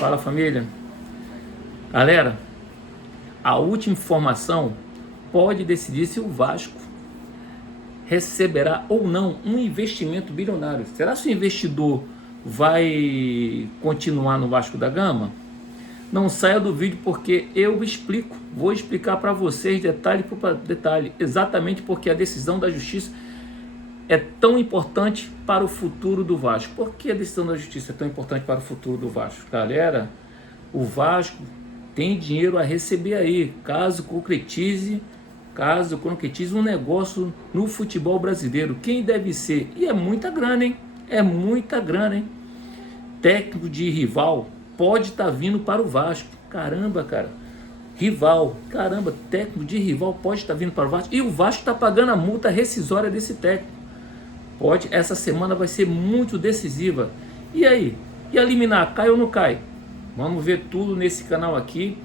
Fala, família. Galera, a última informação pode decidir se o Vasco receberá ou não um investimento bilionário. Será que o investidor vai continuar no Vasco da Gama? Não saia do vídeo porque eu explico. Vou explicar para vocês detalhe por detalhe, exatamente porque a decisão da Justiça é tão importante para o futuro do Vasco. Por que a decisão da Justiça é tão importante para o futuro do Vasco? Galera, o Vasco tem dinheiro a receber aí, caso concretize um negócio no futebol brasileiro. Quem deve ser? E é muita grana, hein? É muita grana, hein? Técnico de rival pode estar vindo para o Vasco. Caramba, cara. Rival, caramba, técnico de rival pode estar vindo para o Vasco. E o Vasco está pagando a multa rescisória desse técnico. Essa semana vai ser muito decisiva. E aí? E a liminar, cai ou não cai? Vamos ver tudo nesse canal aqui.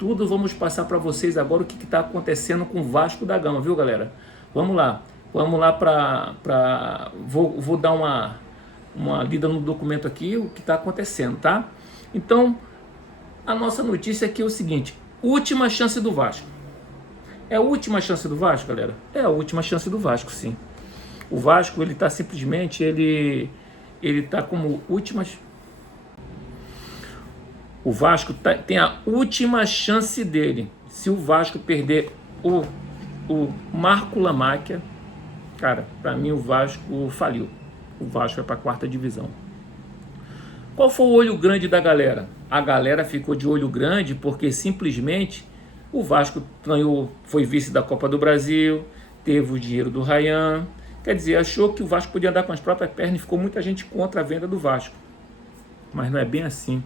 Tudo vamos passar para vocês agora o que está acontecendo com o Vasco da Gama, viu, galera? Vamos lá vou dar uma lida no documento aqui, o que está acontecendo, tá? Então, a nossa notícia aqui é o seguinte: última chance do Vasco. É a última chance do Vasco, galera? É a última chance do Vasco, sim. O Vasco, ele está simplesmente, ele está como últimas. O Vasco tem a última chance dele. Se o Vasco perder o Marco Lamáquia, cara, para mim o Vasco faliu. O Vasco é para a quarta divisão. Qual foi o olho grande da galera? A galera ficou de olho grande porque simplesmente o Vasco foi vice da Copa do Brasil, teve o dinheiro do Ryan. Quer dizer, achou que o Vasco podia andar com as próprias pernas e ficou muita gente contra a venda do Vasco. Mas não é bem assim.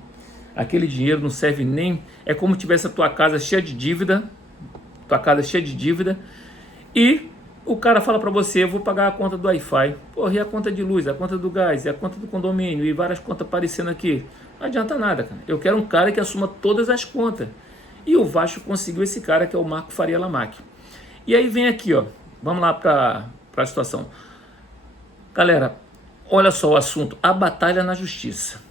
Aquele dinheiro não serve nem... É como se tivesse a tua casa cheia de dívida. E o cara fala para você: eu vou pagar a conta do Wi-Fi. Porra, e a conta de luz, a conta do gás, e a conta do condomínio, e várias contas aparecendo aqui. Não adianta nada, cara. Eu quero um cara que assuma todas as contas. E o Vasco conseguiu esse cara, que é o Marco Faria Lamáquia. E aí vem aqui, ó. Vamos lá para a situação. Galera, olha só o assunto. A batalha na justiça.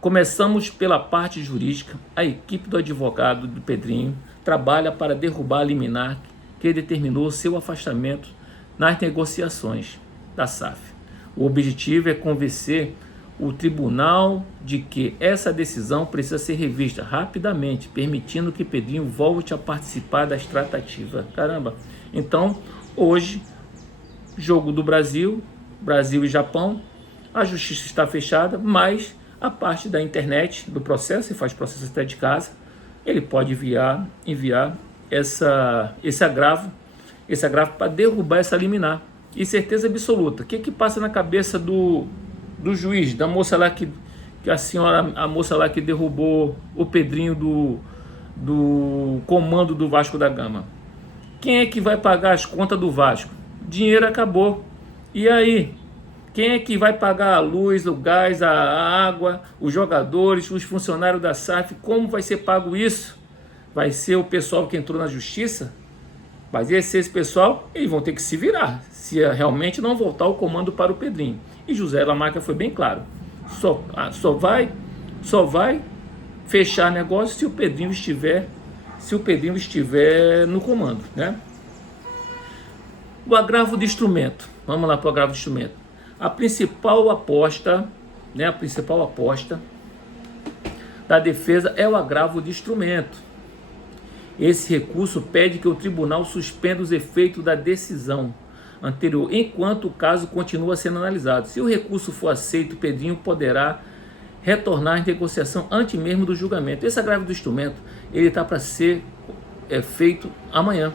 Começamos pela parte jurídica. A equipe do advogado do Pedrinho trabalha para derrubar a liminar que determinou seu afastamento nas negociações da SAF. O objetivo é convencer o tribunal de que essa decisão precisa ser revista rapidamente, permitindo que Pedrinho volte a participar das tratativas. Caramba! Então, hoje, jogo do Brasil e Japão, a justiça está fechada, mas a parte da internet do processo, se faz processo até de casa, ele pode enviar esse agravo para derrubar essa liminar. E certeza absoluta, o que passa na cabeça do juiz, da moça lá a moça lá que derrubou o Pedrinho do comando do Vasco da Gama? Quem é que vai pagar as contas do Vasco? Dinheiro acabou. E aí? Quem é que vai pagar a luz, o gás, a água, os jogadores, os funcionários da SAF? Como vai ser pago isso? Vai ser o pessoal que entrou na justiça? Vai ser esse pessoal? Eles vão ter que se virar, se realmente não voltar o comando para o Pedrinho. E José Lamáquia foi bem claro. Só vai fechar negócio se o Pedrinho estiver no comando, né? O agravo de instrumento. Vamos lá para o agravo de instrumento. A principal aposta da defesa é o agravo de instrumento. Esse recurso pede que o tribunal suspenda os efeitos da decisão anterior, enquanto o caso continua sendo analisado. Se o recurso for aceito, Pedrinho poderá retornar à negociação antes mesmo do julgamento. Esse agravo do instrumento, ele está para ser feito amanhã.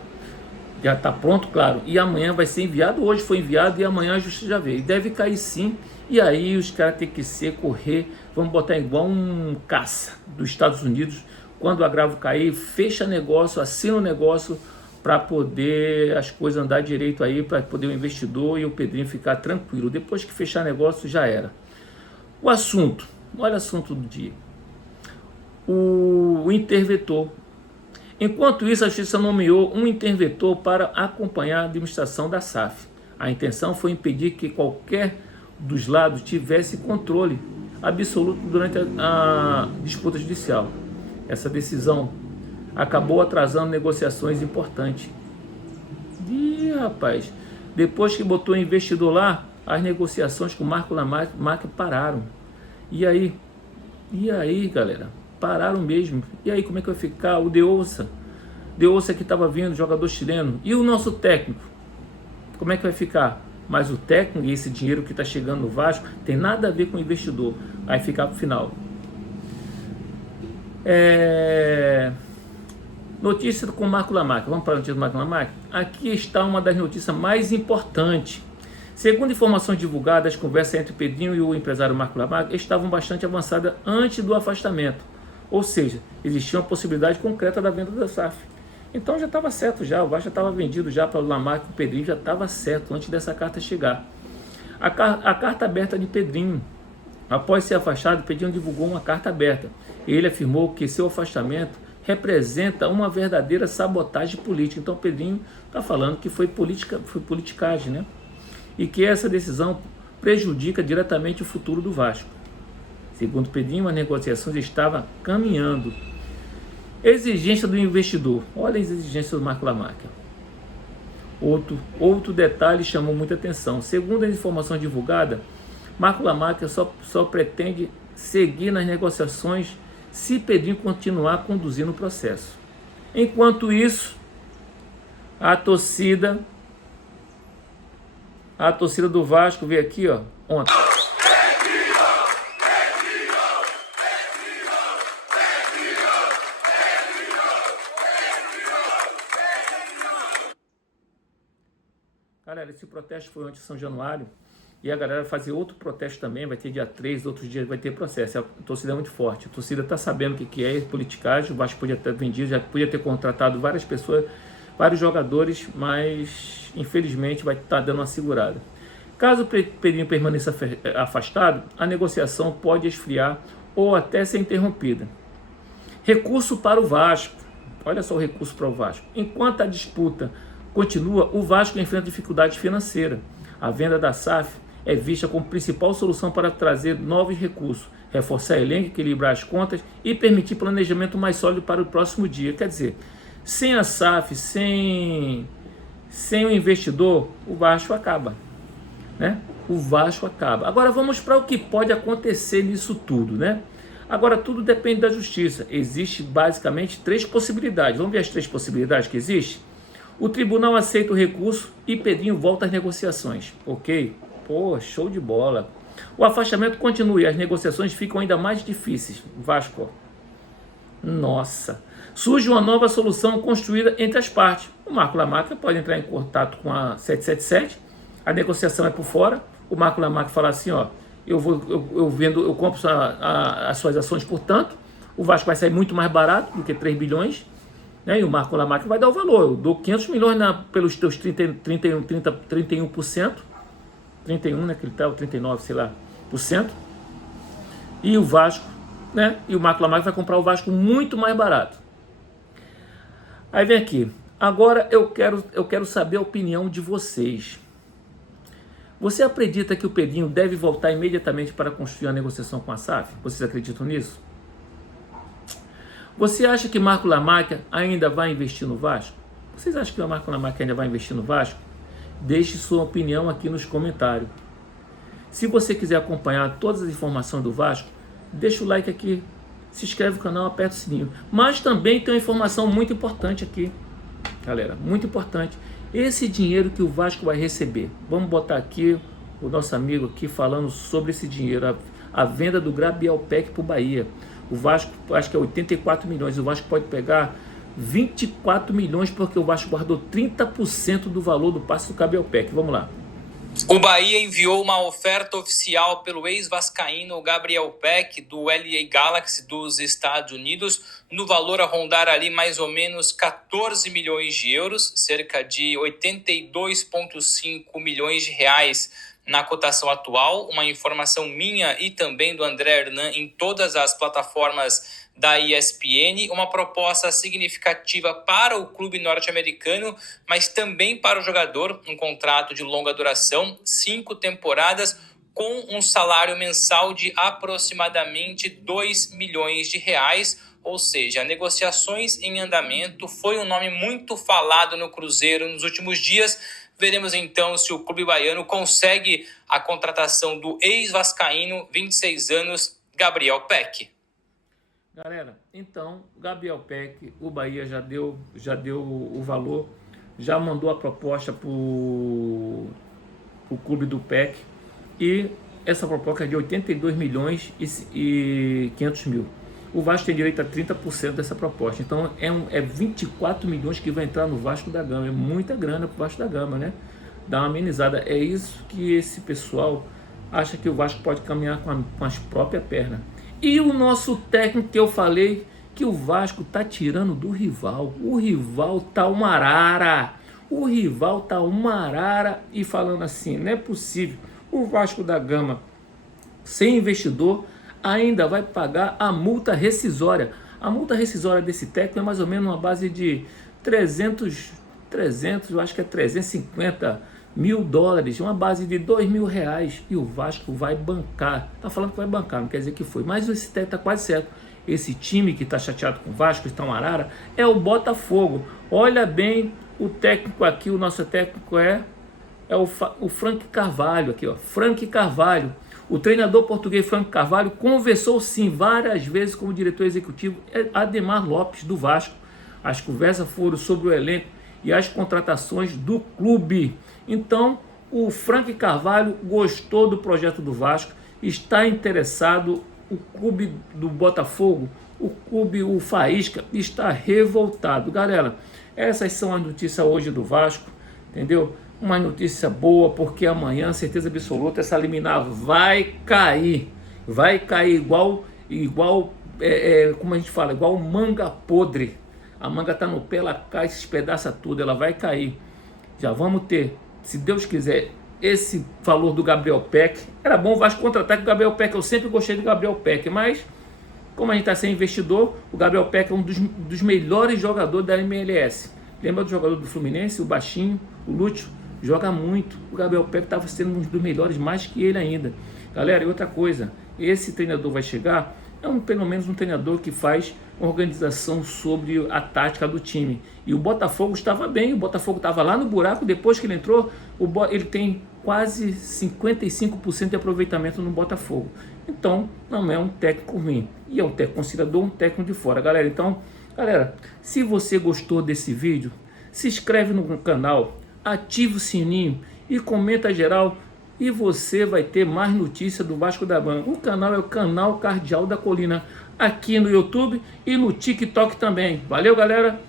Já está pronto, claro, e amanhã vai ser enviado. Hoje foi enviado e amanhã a justiça já vê. E deve cair sim, e aí os caras têm que correr, vamos botar igual um caça dos Estados Unidos. Quando o agravo cair, fecha negócio, assina o negócio para poder as coisas andar direito aí, para poder o investidor e o Pedrinho ficar tranquilo. Depois que fechar negócio, já era. O assunto, olha o assunto do dia. O interventor. Enquanto isso, a Justiça nomeou um interventor para acompanhar a administração da SAF. A intenção foi impedir que qualquer dos lados tivesse controle absoluto durante a disputa judicial. Essa decisão acabou atrasando negociações importantes. E rapaz, depois que botou o investidor lá, as negociações com o Marco Lamarck pararam. E aí? E aí, galera? Pararam mesmo. E aí, como é que vai ficar o De Ouça que estava vindo, jogador chileno? E o nosso técnico? Como é que vai ficar? Mas o técnico e esse dinheiro que está chegando no Vasco tem nada a ver com o investidor. Vai ficar para o final. Notícia com o Marco Lamarck. Vamos para a notícia do Marco Lamarck? Aqui está uma das notícias mais importantes. Segundo informações divulgadas, as conversas entre o Pedrinho e o empresário Marco Lamarck estavam bastante avançadas antes do afastamento. Ou seja, existia uma possibilidade concreta da venda da SAF. Então já estava certo já, o Vasco já estava vendido já para o Lamarck, o Pedrinho já estava certo antes dessa carta chegar. A carta aberta de Pedrinho. Após ser afastado, Pedrinho divulgou uma carta aberta. Ele afirmou que seu afastamento representa uma verdadeira sabotagem política. Então Pedrinho está falando que foi politicagem, né? E que essa decisão prejudica diretamente o futuro do Vasco. Segundo Pedrinho, as negociações estavam caminhando. Exigência do investidor. Olha as exigências do Marco Lamarck. Outro detalhe chamou muita atenção. Segundo as informações divulgadas, Marco Lamarck só pretende seguir nas negociações se Pedrinho continuar conduzindo o processo. Enquanto isso, a torcida do Vasco veio aqui, ó, ontem. Galera, esse protesto foi ontem em São Januário. E a galera vai fazer outro protesto também, vai ter dia 3, outros dias vai ter processo. A torcida é muito forte, a torcida está sabendo o que é politicagem, o Vasco podia ter vendido, já podia ter contratado várias pessoas, vários jogadores, mas infelizmente vai estar dando uma segurada. Caso o Pedrinho permaneça afastado, a negociação pode esfriar ou até ser interrompida. Recurso para o Vasco, olha só o recurso para o Vasco. Enquanto a disputa continua, o Vasco enfrenta dificuldade financeira. A venda da SAF é vista como principal solução para trazer novos recursos, reforçar elenco, equilibrar as contas e permitir planejamento mais sólido para o próximo dia. Quer dizer, sem a SAF, sem o investidor, o Vasco acaba, né? O Vasco acaba. Agora vamos para o que pode acontecer nisso tudo, né? Agora tudo depende da justiça. Existe basicamente 3 possibilidades. Vamos ver as 3 possibilidades que existem? O tribunal aceita o recurso e Pedrinho volta às negociações. Ok? Pô, show de bola. O afastamento continua e as negociações ficam ainda mais difíceis. Vasco. Nossa. Surge uma nova solução construída entre as partes. O Marco Lamarck pode entrar em contato com a 777. A negociação é por fora. O Marco Lamarck fala assim, ó, eu compro as suas ações por tanto. O Vasco vai sair muito mais barato do que 3 bilhões. Né? E o Marco Lamarck vai dar o valor. Eu dou 500 milhões pelos teus 31%. 31, né, que ele tá, ou 39, sei lá, por cento. E o Vasco, né, e o Marco Lamarck vai comprar o Vasco muito mais barato. Aí vem aqui. Agora eu quero saber a opinião de vocês. Você acredita que o Pedrinho deve voltar imediatamente para construir a negociação com a SAF? Vocês acreditam nisso? Você acha que Marco Lamarck ainda vai investir no Vasco? Vocês acham que o Marco Lamarck ainda vai investir no Vasco? Deixe sua opinião aqui nos comentários. Se você quiser acompanhar todas as informações do Vasco, deixa o like aqui, se inscreve no canal, aperta o sininho. Mas também tem uma informação muito importante aqui, galera, muito importante. Esse dinheiro que o Vasco vai receber. Vamos botar aqui o nosso amigo aqui falando sobre esse dinheiro, a venda do Gabriel Peck para o Bahia. O Vasco, acho que é 84 milhões, o Vasco pode pegar 24 milhões porque o Vasco guardou 30% do valor do passe do Gabriel Peck. Vamos lá. O Bahia enviou uma oferta oficial pelo ex-vascaíno Gabriel Peck, do LA Galaxy dos Estados Unidos, no valor a rondar ali mais ou menos 14 milhões de euros, cerca de 82,5 milhões de reais na cotação atual. Uma informação minha e também do André Hernan em todas as plataformas da ESPN, uma proposta significativa para o clube norte-americano, mas também para o jogador, um contrato de longa duração, 5 temporadas, com um salário mensal de aproximadamente R$ 2 milhões, ou seja, negociações em andamento. Foi um nome muito falado no Cruzeiro nos últimos dias. Veremos então se o clube baiano consegue a contratação do ex-vascaíno, 26 anos, Gabriel Peck. Galera, então, Gabriel Peck, o Bahia já deu o valor, já mandou a proposta para o clube do Peck, e essa proposta é de 82 milhões e 500 mil. O Vasco tem direito a 30% dessa proposta, então é 24 milhões que vai entrar no Vasco da Gama, é muita grana para o Vasco da Gama, né? Dá uma amenizada, é isso que esse pessoal acha que o Vasco pode caminhar com as próprias pernas. E o nosso técnico, que eu falei que o Vasco tá tirando do rival. O rival tá uma arara. E falando assim, não é possível. O Vasco da Gama, sem investidor, ainda vai pagar a multa rescisória. A multa rescisória desse técnico é mais ou menos uma base de 300, eu acho que é 350 mil dólares, uma base de R$2.000, e o Vasco vai bancar. Tá falando que vai bancar, não quer dizer que foi, mas esse técnico tá quase certo. Esse time que tá chateado com o Vasco, está uma arara, é o Botafogo. Olha bem o técnico aqui, o nosso técnico é o Frank Carvalho aqui, ó, Frank Carvalho. O treinador português Frank Carvalho conversou sim várias vezes com o diretor executivo Ademar Lopes do Vasco. As conversas foram sobre o elenco e as contratações do clube. Então, o Frank Carvalho gostou do projeto do Vasco, está interessado. O clube do Botafogo, o Faísca, está revoltado. Galera, essas são as notícias hoje do Vasco, entendeu? Uma notícia boa, porque amanhã, certeza absoluta, essa liminar vai cair igual como a gente fala, igual manga podre. A manga tá no pé, ela cai, se espedaça tudo, ela vai cair. Já vamos ter, se Deus quiser, esse valor do Gabriel Peck. Era bom o Vasco contratar com o Gabriel Peck, eu sempre gostei do Gabriel Peck, mas como a gente está sem investidor, o Gabriel Peck é um dos melhores jogadores da MLS. Lembra do jogador do Fluminense, o baixinho, o Lúcio? Joga muito. O Gabriel Peck estava sendo um dos melhores, mais que ele ainda. Galera, e outra coisa, esse treinador vai chegar, pelo menos um treinador que faz organização sobre a tática do time. E o Botafogo estava bem, o Botafogo estava lá no buraco, depois que ele entrou, ele tem quase 55% de aproveitamento no Botafogo. Então, não é um técnico ruim. E é um técnico considerado um técnico de fora, galera. Então, galera, se você gostou desse vídeo, se inscreve no canal, ativa o sininho e comenta geral, e você vai ter mais notícias do Vasco da Gama. O canal é o canal Cardeal da Colina, aqui no YouTube e no TikTok também. Valeu, galera!